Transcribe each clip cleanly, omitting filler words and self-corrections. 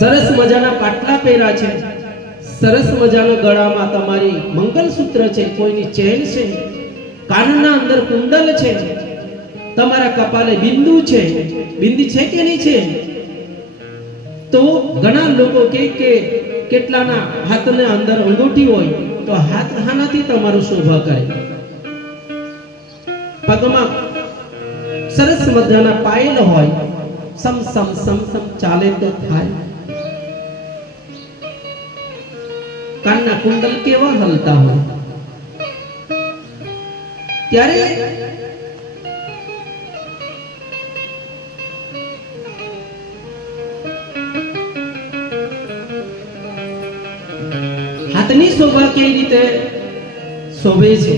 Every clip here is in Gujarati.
સરસ મજાના પાટલા પહેર્યા છે, સરસ મજાનો ગળામાં તમારી મંગલસૂત્ર છે, કોઈની ચેન છે, કાનના અંદર કુંડલ છે, તમારા કપાલે બિંદુ છે, બિંદી છે કે નહીં છે? તો ઘણા લોકો કે કેટલાના હાથને અંદર અંગૂઠી હોય તો હાથ હાનાથી તમારું શોભા કરે. પગમાં સરસ મજાના પાયલ હોય, સમ સમ સમ સમ ચાલે તો થાય. કાનના કુંડલ કેવા હલતા હોય. ત્યારે હાથની શોભા કેવી રીતે શોભે છે?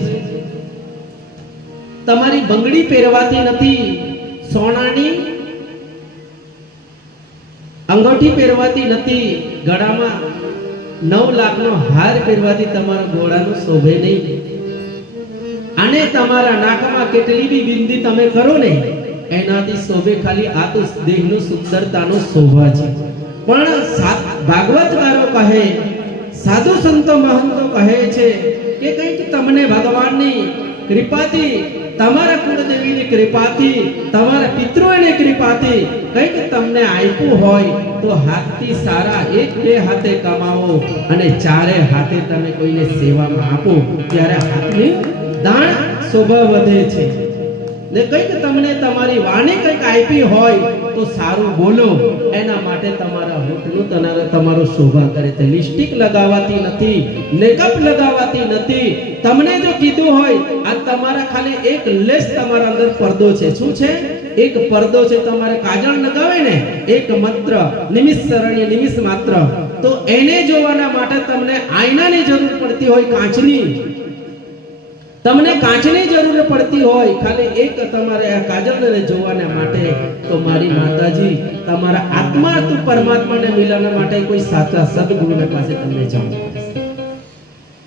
તમારી બંગડી પહેરવાથી નથી, સોનાની અંગૂઠી પહેરવાથી નથી, ગળામાં 9 લાખનો હાર પહેરવાથી તમારા ગોળાનું શોભે નહીં. અને તમારા નાકમાં કેટલી બી બિંદી તમે કરો ને એનાથી શોભે ખાલી આ તો દેહનો સુંદરતાનો શોભા છે. પણ ભાગવતકારો કહે, સાધુ સંતો મહંતો કહે છે કે કંઈક તમને ભગવાનની કૃપાથી, તમારા કુળદેવીની કૃપાથી, તમારા પિતૃઓની કૃપાથી કંઈક તમને આપ્યું હોય તો હાથથી સારા 1-2 હાથે કમાવો અને 4 હાથે તમે કોઈને સેવામાં આપો, ત્યારે હાથની દાણ શોભા વધે છે. ને કંઈક તમને તમારી વાણી કંઈક આપી હોય તો સારું બોલો, એના માટે તમારા હોઠનું તમારો શોભા કરે છે. લિપસ્ટિક લગાવવાથી નથી, મેકઅપ લગાવવાથી નથી. તમને જો કીધું હોય આ તમારા ખાલી એક લેસ તમારા અંદર પડદો છે. શું છે? એક પડદો છે. તમારે કાજળ લગાવે ને એક મંત્ર નિમિષ શરણ્ય નિમિષ માત્ર, તો એને જોવાના માટે તમને આયનાની જરૂર પડતી હોય, કાચની. તમને કાચની જરૂર પડતી હોય ખાલી એક તમારે આ કાજળને જોવાના માટે, તો મારી માતાજી તમારા આત્મા તો પરમાત્માને મિલન માટે કોઈ સાચા સદગુરુના પાસે તમને જવું પડશે.